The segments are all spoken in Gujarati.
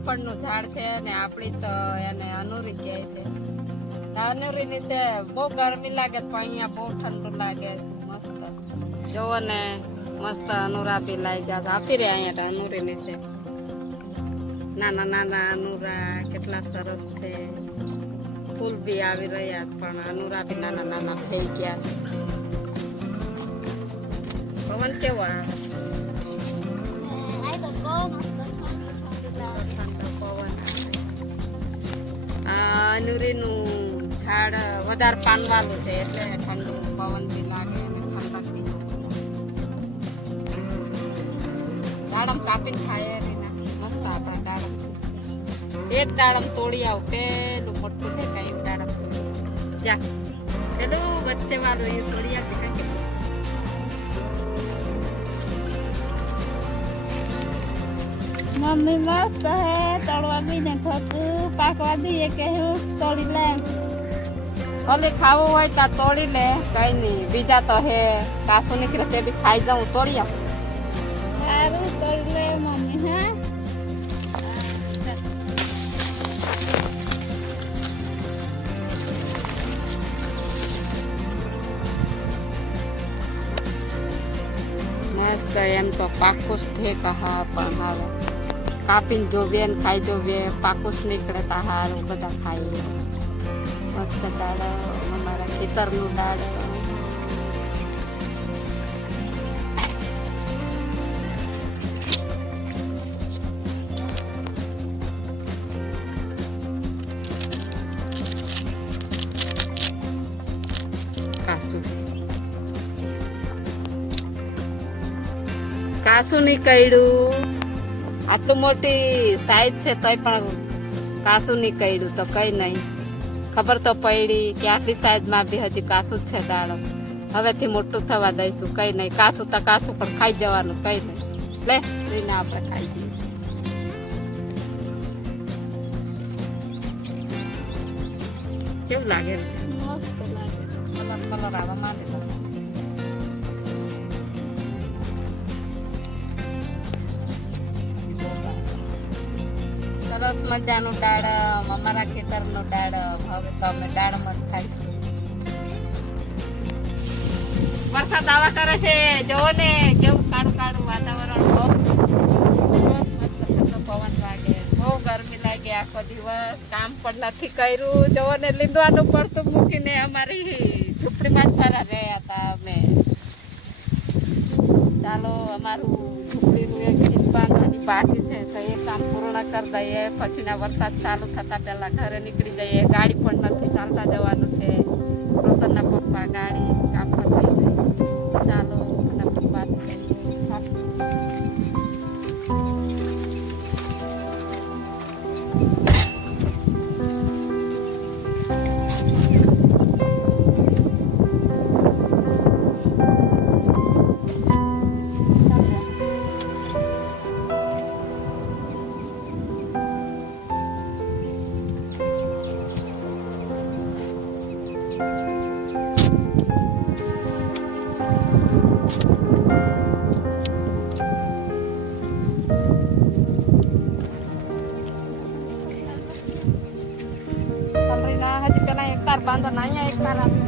જાફળનું ઝાડ છે ને આપણી તો એને અનુરી કહે છે. અનુરીની છે બહુ ગરમી લાગે પણ અહીંયા બહુ ઠંડુ લાગે. મસ્ત જોવો ને મસ્ત અનુરા બી લાગ્યા આવતી રે અહીંયા અનુરીની છે. નાના નાના અનુરા કેટલા સરસ છે. ફૂલ બી આવી રહ્યા પણ અનુરા બી નાના નાના થઈ ગયા છે. પવન કેવો આવે? અનુરીનું ઝાડ વધારે પાનવાળું છે એટલે ઠંડુ પવન બી લાગે અને ઠંડક બી દાડમ કાપીને ખાય રીના મસ્ત આપણે દાડમ એક દાડમ તોડી આવ પેલું મોટું દેખાય એક દાડમ તોડી જા પેલું વચ્ચે વાળું એ તોડી આવતી કાંઈ મમ્મી મસ્ત હે તળવા બી ને થતું પાકવા દઈએ કે હું તોડી લે ભલે ખાવું હોય ત્યાં તોડી લે કઈ નહીં બીજા તો હે કાસુ નીકળે તે બી ખાઈ જાઉં તોડી આવ સારું તોડી લે મમ્મી હા મસ્ત એમ તો પાકુસ ફે કહા પણ હવે કાપીને જોવે ને ખાઈ જોવે પાકુસ નીકળે તા હારું બધા ખાઈએ મસ્ત દાળ અમારા ખેતરનું દાળ કાસું નહીં કઈડું આટલું મોટી સાઈઝ છે તોય પણ કાસું નહીં કઈડું તો કઈ નહીં ખબર તો પડી કે આટલી સાઈઝમાં બી હજી કાસું જ છે દાડમ હવેથી મોટું થવા દઈશું કઈ નહીં કાસું તો કાસું પણ ખાઈ જવાનું કઈ નહીં લે રીના આપણે ખાઈ જઈએ કેવું લાગે મસ્ત લાગે કલર કલર આવવા માંડે સરસ મજાનું દાડમ અમારા ખેતરનું દાડમ હવે તો અમે દાડમ જ ખાઈશું વરસાદ આવા કરે છે જોવો ને કેવું કાળું કાળું વાતાવરણ બહુ મસ્ત ઠંડો પવન લાગે બહુ ગરમી લાગે આખો દિવસ કામ પણ નથી કર્યું જોવો ને લીંદવાનું પડતું મૂકીને અમારી ઝૂંપડીમાં જ ફરા રહ્યા હતા અમે ચાલો અમારું ઝૂંપડીનું એક ચીજ બાંધવાની બાકી છે તો એ કામ પૂર્ણ કરી દઈએ પછીના વરસાદ ચાલુ થતા પહેલા ઘરે નીકળી જઈએ ગાડી પણ નથી ચાલતા જવાનું છે રોશનના પપ્પા ગાડી કામ પણ નથી ચાલો પપ્પા હજી પેલા એક તાર બાંધો ને અહીંયા એક તાર આપો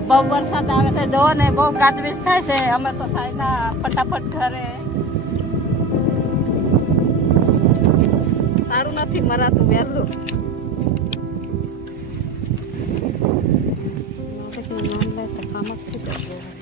બહુ વરસાદ આવે છે જોવો ને બહુ ગાજવીજ થાય છે અમે તો થાય ના ફટાફટ ઘરે સારું નથી મરાતું વહેલું કામ જ થઈ જશે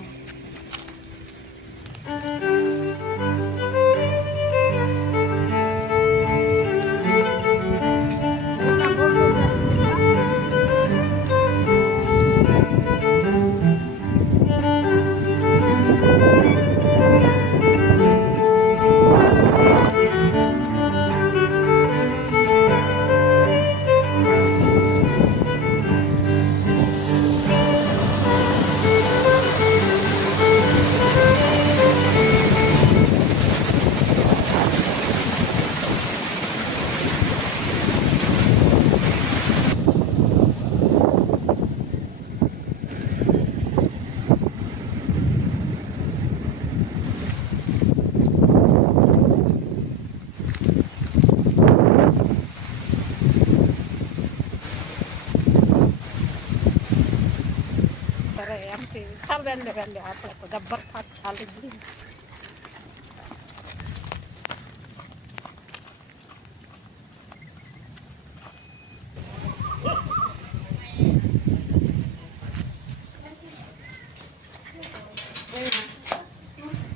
એમથી સાર વહેલે વહેલે આપણે તો જબ્બર ફાટ ચાલી ગઈ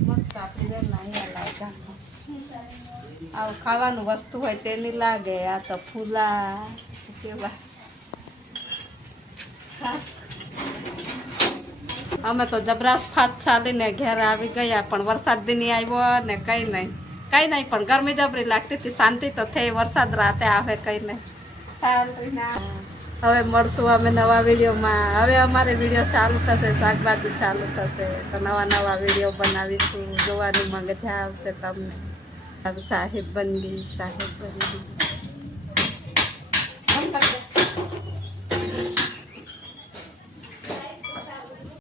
મસ્ત આપી આવું ખાવાનું વસ્તુ હોય તેની લાગે આ તો ફૂલા કેવા અમે તો જબરાસ ફાટ ચાલીને ઘેર આવી ગયા પણ વરસાદ બી નહીં આવ્યો ને કઈ નહીં પણ ગરમી જબરી લાગતી હતી શાંતિ તો થઈ વરસાદ રાતે આવે કઈ નહીં હવે મળશું અમે નવા વિડીયોમાં હવે અમારે વિડીયો ચાલુ થશે શાકભાજી ચાલુ થશે તો નવા વિડીયો બનાવીશું જોવાની મજા આવશે તમને સાહેબ બની